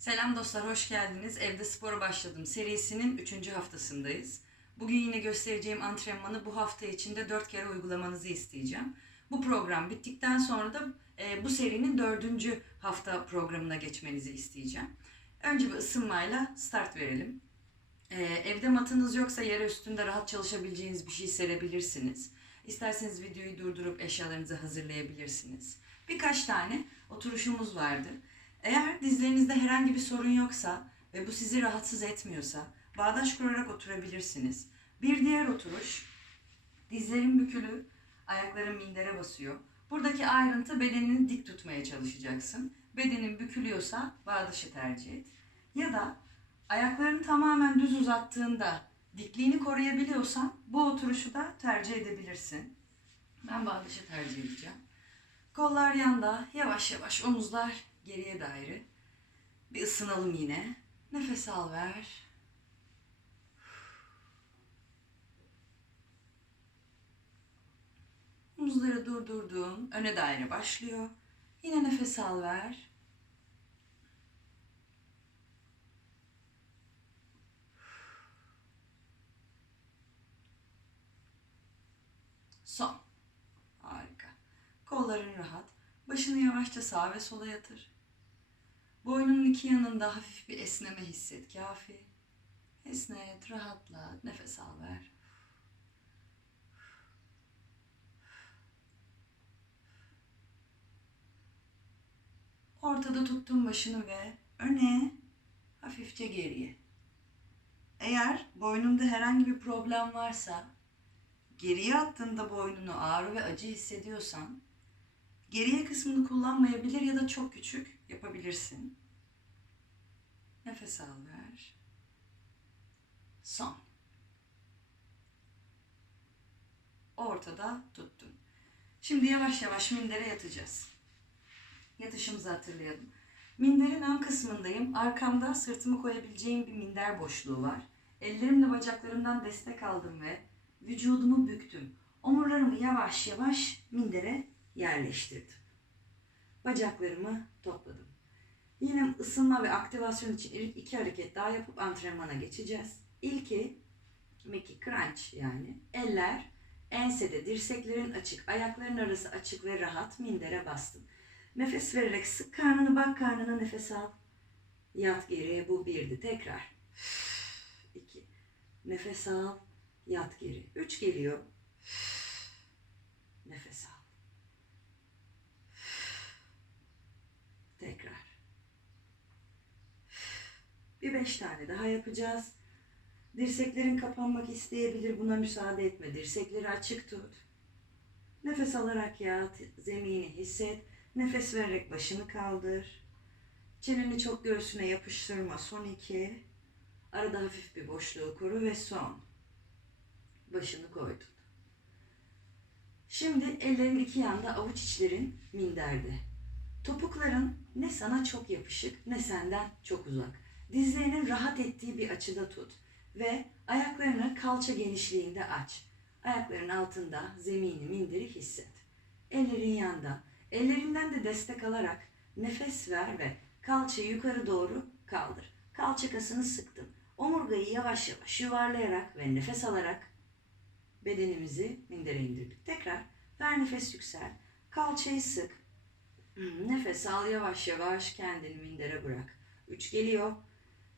Selam dostlar, hoş geldiniz. Evde spora başladım. Serisinin 3. haftasındayız. Bugün yine göstereceğim antrenmanı bu hafta içinde 4 kere uygulamanızı isteyeceğim. Bu program bittikten sonra da e, bu serinin 4. hafta programına geçmenizi isteyeceğim. Önce bir ısınmayla start verelim. E, evde matınız yoksa yere üstünde rahat çalışabileceğiniz bir şey serebilirsiniz. İsterseniz videoyu durdurup eşyalarınızı hazırlayabilirsiniz. Birkaç tane oturuşumuz vardı. Eğer dizlerinizde herhangi bir sorun yoksa ve bu sizi rahatsız etmiyorsa bağdaş kurarak oturabilirsiniz. Bir diğer oturuş dizlerin bükülü, ayakların mindere basıyor. Buradaki ayrıntı bedenini dik tutmaya çalışacaksın. Bedenin bükülüyorsa bağdaşı tercih et. Ya da ayaklarını tamamen düz uzattığında dikliğini koruyabiliyorsan bu oturuşu da tercih edebilirsin. Ben bağdaşı tercih edeceğim. Kollar yanda, yavaş yavaş omuzlar geriye daire. Bir ısınalım yine. Nefes al ver. Omuzları durdurdun. Öne daire başlıyor. Yine nefes al ver. Son. Harika. Kolların rahat. Başını yavaşça sağa ve sola yatır. Boynunun iki yanında hafif bir esneme hisset. Kafi. Esnet, rahatla, nefes al ver. Ortada tuttun başını ve öne, hafifçe geriye. Eğer boynunda herhangi bir problem varsa, geriye attığında boynunu ağrı ve acı hissediyorsan, Geriye kısmını kullanmayabilir ya da çok küçük yapabilirsin. Nefes al ver. Son. Ortada tuttun. Şimdi yavaş yavaş mindere yatacağız. Yatışımızı hatırlayalım. Minderin ön kısmındayım. Arkamda sırtımı koyabileceğim bir minder boşluğu var. Ellerimle bacaklarımdan destek aldım ve vücudumu büktüm. Omurlarımı yavaş yavaş mindere yerleştirdim. Bacaklarımı topladım. Yine ısınma ve aktivasyon için iki hareket daha yapıp antrenmana geçeceğiz. İlki Mickey Crunch yani eller ensede dirseklerin açık, ayakların arası açık ve rahat mindere bastın. Nefes vererek sık karnını bak karnına nefes al. Yat geriye bu birdi. Tekrar. İki. Nefes al. Yat geri. Üç geliyor. Nefes al. Tekrar. Bir beş tane daha yapacağız. Dirseklerin kapanmak isteyebilir. Buna müsaade etme. Dirsekleri açık tut. Nefes alarak yat. Zemini hisset. Nefes vererek başını kaldır. Çeneni çok göğsüne yapıştırma. Son iki. Arada hafif bir boşluğu koru ve son. Başını koydun. Şimdi ellerin iki yanda avuç içlerin minderde. Topukların ne sana çok yapışık ne senden çok uzak. Dizlerinin rahat ettiği bir açıda tut ve ayaklarını kalça genişliğinde aç. Ayakların altında zemini minderi hisset. Ellerin yanda. Ellerinden de destek alarak nefes ver ve kalçayı yukarı doğru kaldır. Kalça kasını sıktın. Omurgayı yavaş yavaş yuvarlayarak ve nefes alarak bedenimizi mindere indirdik. Tekrar ver nefes yüksel. Kalçayı sık. Hmm, Nefes al yavaş yavaş kendini mindere bırak. Üç geliyor.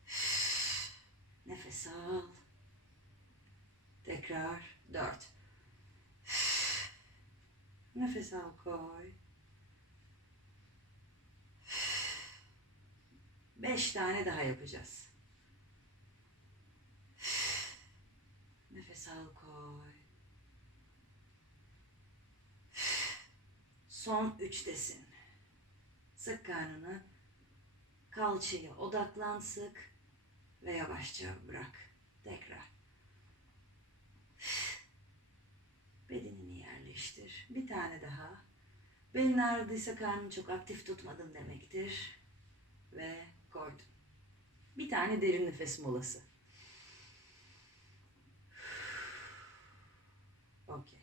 Nefes al. Tekrar dört. Nefes al koy. Beş tane daha yapacağız. Nefes al koy. Son üçtesin. Sık karnını. Kalçaya odaklan sık ve yavaşça bırak. Tekrar. Bedenini yerleştir. Bir tane daha. Belin ağrıdıysa karnını çok aktif tutmadın demektir. Ve koydum. Bir tane derin nefes molası. Okey.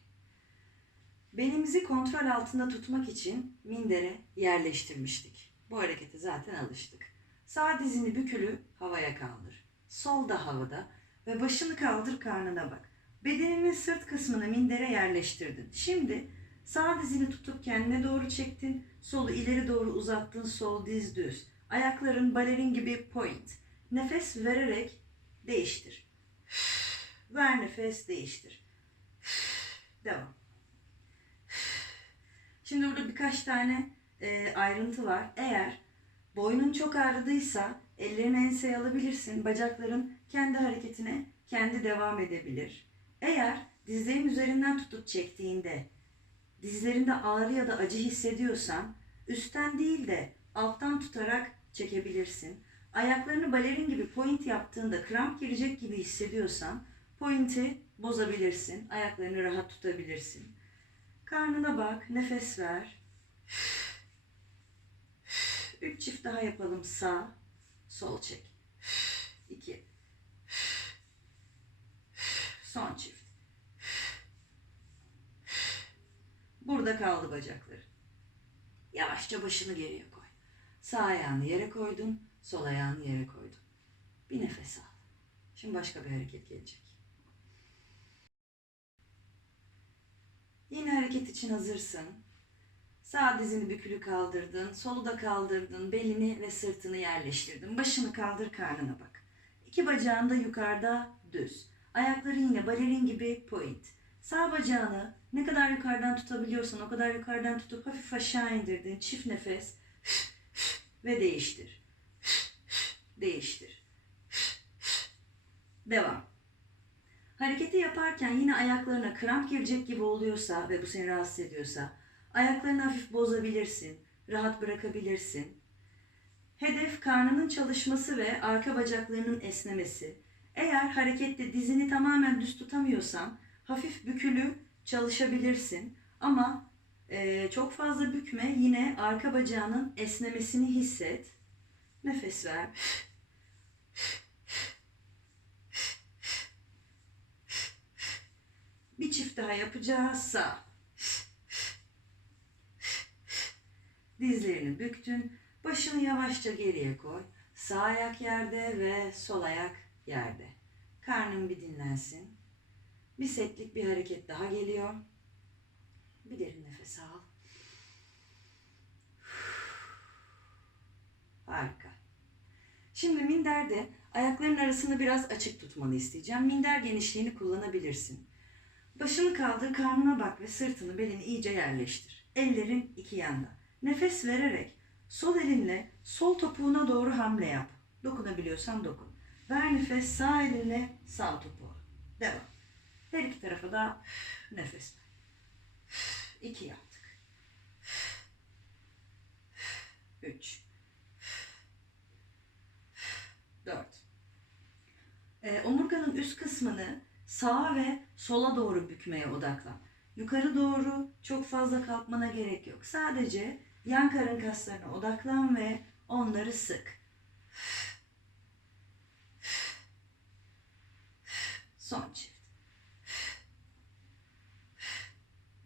Belimizi kontrol altında tutmak için mindere yerleştirmiştik. Bu harekete zaten alıştık. Sağ dizini bükülü havaya kaldır. Sol da havada ve başını kaldır karnına bak. Bedeninin sırt kısmını mindere yerleştirdin. Şimdi sağ dizini tutup kendine doğru çektin. Solu ileri doğru uzattın. Sol diz düz. Ayakların balerin gibi point. Nefes vererek değiştir. Ver nefes değiştir. Devam. Şimdi burada birkaç tane e, ayrıntı var. Eğer boynun çok ağrıdıysa ellerini enseye alabilirsin. Bacakların kendi hareketine kendi devam edebilir. Eğer dizlerin üzerinden tutup çektiğinde dizlerinde ağrı ya da acı hissediyorsan üstten değil de alttan tutarak çekebilirsin. Ayaklarını balerin gibi point yaptığında kramp girecek gibi hissediyorsan pointi bozabilirsin. Ayaklarını rahat tutabilirsin. Karnına bak, nefes ver. Üç çift daha yapalım. Sağ, sol çek. İki. Son çift. Burada kaldı bacakları. Yavaşça başını geriye koy. Sağ ayağını yere koydun, sol ayağını yere koydun. Bir nefes al. Şimdi başka bir hareket gelecek. Yine hareket için hazırsın. Sağ dizini bükülü kaldırdın, solu da kaldırdın, belini ve sırtını yerleştirdin. Başını kaldır, karnına bak. İki bacağın da yukarıda düz. Ayakları yine balerin gibi point. Sağ bacağını ne kadar yukarıdan tutabiliyorsan o kadar yukarıdan tutup hafif aşağı indirdin. Çift nefes ve değiştir. Değiştir. Devam. Hareketi yaparken yine ayaklarına kramp girecek gibi oluyorsa ve bu seni rahatsız ediyorsa ayaklarını hafif bozabilirsin, rahat bırakabilirsin. Hedef karnının çalışması ve arka bacaklarının esnemesi. Eğer harekette dizini tamamen düz tutamıyorsan hafif bükülü çalışabilirsin. Ama e, çok fazla bükme yine arka bacağının esnemesini hisset. Nefes ver. Bir çift daha yapacağız. Sağ. Dizlerini büktün. Başını yavaşça geriye koy. Sağ ayak yerde ve sol ayak yerde. Karnın bir dinlensin. Bir setlik bir hareket daha geliyor. Bir derin nefes al. Harika. Şimdi minderde ayakların arasını biraz açık tutmanı isteyeceğim. Minder genişliğini kullanabilirsin. Başını kaldır, karnına bak ve sırtını, belini iyice yerleştir. Ellerin iki yanda. Nefes vererek sol elinle sol topuğuna doğru hamle yap. Dokunabiliyorsan dokun. Ver nefes sağ elinle sağ topuğa. Devam. Her iki tarafa da nefes ver. İki yaptık. Üç. Dört. Ee, omurganın üst kısmını sağa ve sola doğru bükmeye odaklan. Yukarı doğru çok fazla kalkmana gerek yok. Sadece yan karın kaslarına odaklan ve onları sık. Son çift.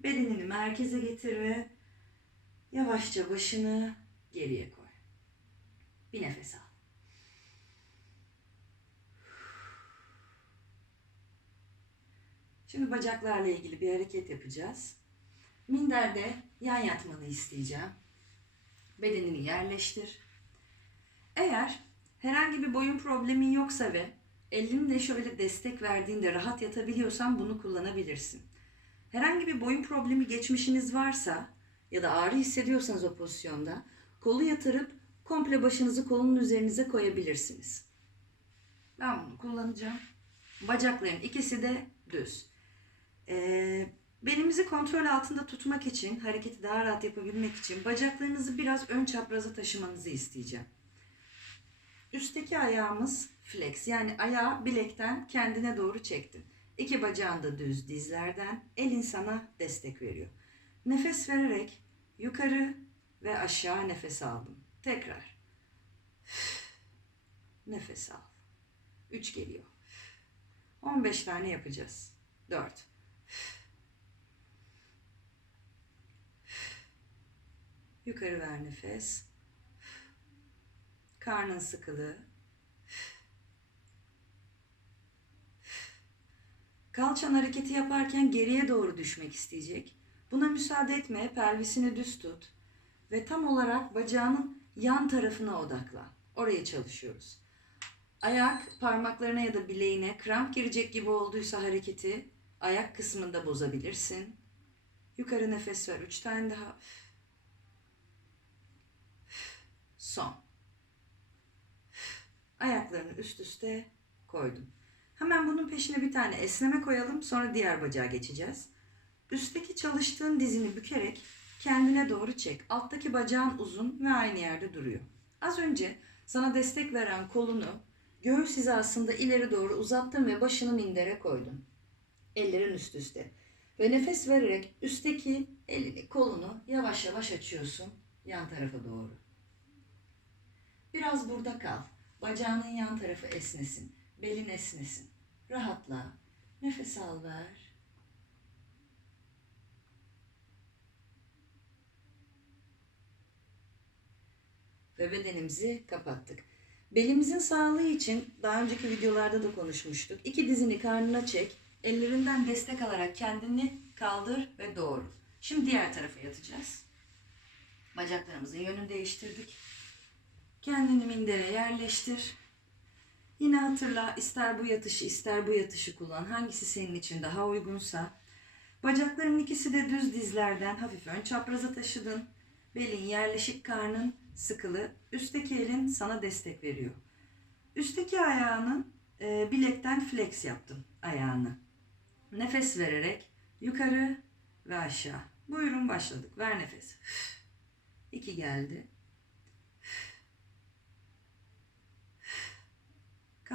Bedenini merkeze getir ve yavaşça başını geriye koy. Bir nefes al. Şimdi bacaklarla ilgili bir hareket yapacağız. Minderde yan yatmanı isteyeceğim. Bedenini yerleştir. Eğer herhangi bir boyun problemin yoksa ve elinle şöyle destek verdiğinde rahat yatabiliyorsan bunu kullanabilirsin. Herhangi bir boyun problemi geçmişiniz varsa ya da ağrı hissediyorsanız o pozisyonda kolu yatırıp komple başınızı kolun üzerinize koyabilirsiniz. Ben bunu kullanacağım. Bacakların ikisi de düz. Ee, belimizi kontrol altında tutmak için, hareketi daha rahat yapabilmek için bacaklarınızı biraz ön çapraza taşımanızı isteyeceğim. Üstteki ayağımız flex yani ayağı bilekten kendine doğru çektin. İki bacağın da düz dizlerden elin sana destek veriyor. Nefes vererek yukarı ve aşağı nefes aldım. Tekrar. Nefes al. 3 geliyor. 15 tane yapacağız. 4. Yukarı ver nefes. Karnın sıkılı. Kalçan hareketi yaparken geriye doğru düşmek isteyecek. Buna müsaade etme. Pelvisini düz tut. Ve tam olarak bacağının yan tarafına odaklan. Oraya çalışıyoruz. Ayak parmaklarına ya da bileğine kramp girecek gibi olduysa hareketi ayak kısmında bozabilirsin. Yukarı nefes ver. Üç tane daha. Son. Ayaklarını üst üste koydum. Hemen bunun peşine bir tane esneme koyalım. Sonra diğer bacağa geçeceğiz. Üstteki çalıştığın dizini bükerek kendine doğru çek. Alttaki bacağın uzun ve aynı yerde duruyor. Az önce sana destek veren kolunu göğüs hizasında ileri doğru uzattın ve başını mindere koydun. Ellerin üst üste. Ve nefes vererek üstteki elini kolunu yavaş yavaş açıyorsun yan tarafa doğru. Biraz burada kal. Bacağının yan tarafı esnesin. Belin esnesin. Rahatla. Nefes al ver. Ve bedenimizi kapattık. Belimizin sağlığı için daha önceki videolarda da konuşmuştuk. İki dizini karnına çek. Ellerinden destek alarak kendini kaldır ve doğru. Şimdi diğer tarafa yatacağız. Bacaklarımızın yönünü değiştirdik. Kendini mindere yerleştir. Yine hatırla ister bu yatışı ister bu yatışı kullan. Hangisi senin için daha uygunsa. Bacakların ikisi de düz dizlerden hafif ön çapraza taşıdın. Belin yerleşik karnın sıkılı. Üstteki elin sana destek veriyor. Üstteki ayağının e, bilekten flex yaptım ayağını. Nefes vererek yukarı ve aşağı. Buyurun başladık. Ver nefes. İki geldi.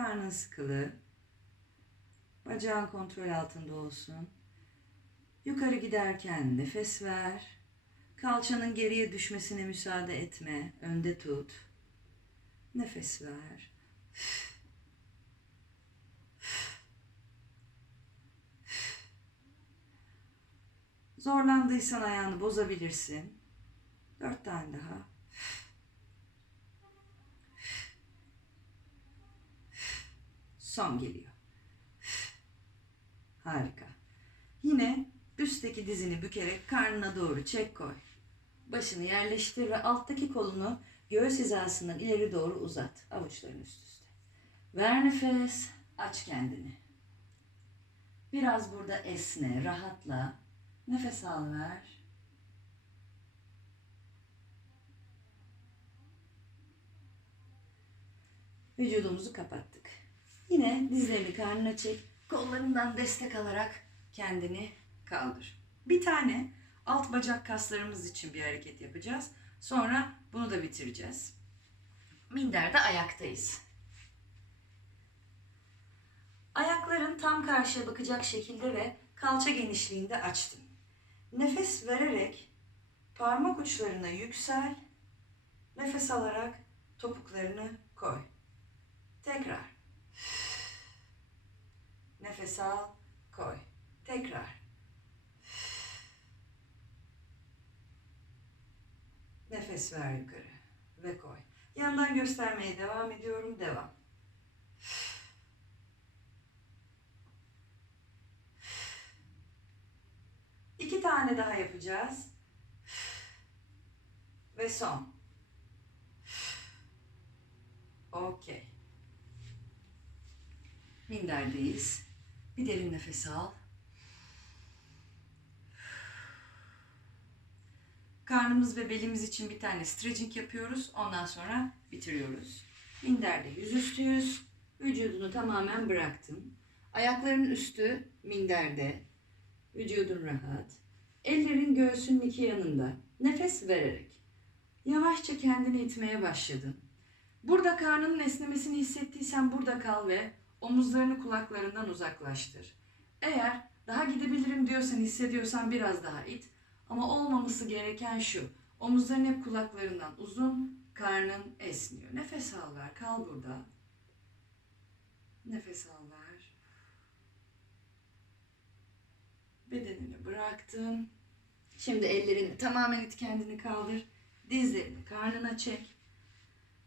Karnın sıkılı. Bacağın kontrol altında olsun. Yukarı giderken nefes ver. Kalçanın geriye düşmesine müsaade etme. Önde tut. Nefes ver. Zorlandıysan ayağını bozabilirsin. Dört tane daha. Son geliyor. Harika. Yine üstteki dizini bükerek karnına doğru çek koy. Başını yerleştir ve alttaki kolunu göğüs hizasından ileri doğru uzat. Avuçların üst üste. Ver nefes. Aç kendini. Biraz burada esne, rahatla. Nefes al ver. Vücudumuzu kapattık. Yine dizlerini karnına çek. Kollarından destek alarak kendini kaldır. Bir tane alt bacak kaslarımız için bir hareket yapacağız. Sonra bunu da bitireceğiz. Minderde ayaktayız. Ayakların tam karşıya bakacak şekilde ve kalça genişliğinde açtım. Nefes vererek parmak uçlarına yüksel. Nefes alarak topuklarını koy. Tekrar. Nefes al, koy. Tekrar. Nefes ver yukarı ve koy. Yandan göstermeye devam ediyorum. Devam. İki tane daha yapacağız. Ve son. Okey. Minderdeyiz. Bir derin nefes al. Karnımız ve belimiz için bir tane stretching yapıyoruz. Ondan sonra bitiriyoruz. Minderde yüzüstüyüz. Vücudunu tamamen bıraktın. Ayakların üstü minderde. Vücudun rahat. Ellerin göğsünün iki yanında. Nefes vererek. Yavaşça kendini itmeye başladın. Burada karnının esnemesini hissettiysen burada kal ve omuzlarını kulaklarından uzaklaştır. Eğer daha gidebilirim diyorsan, hissediyorsan biraz daha it. Ama olmaması gereken şu. Omuzların hep kulaklarından uzun, karnın esniyor. Nefes al ver, kal burada. Nefes al ver. Bedenini bıraktın. Şimdi ellerini tamamen it kendini kaldır. Dizlerini karnına çek.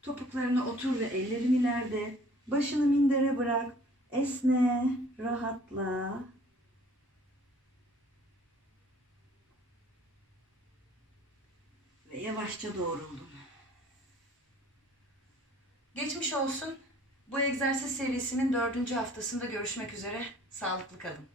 Topuklarına otur ve ellerin ileride. Başını mindere bırak. Esne, rahatla. Ve yavaşça doğruldun. Geçmiş olsun. Bu egzersiz serisinin dördüncü haftasında görüşmek üzere. Sağlıklı kalın.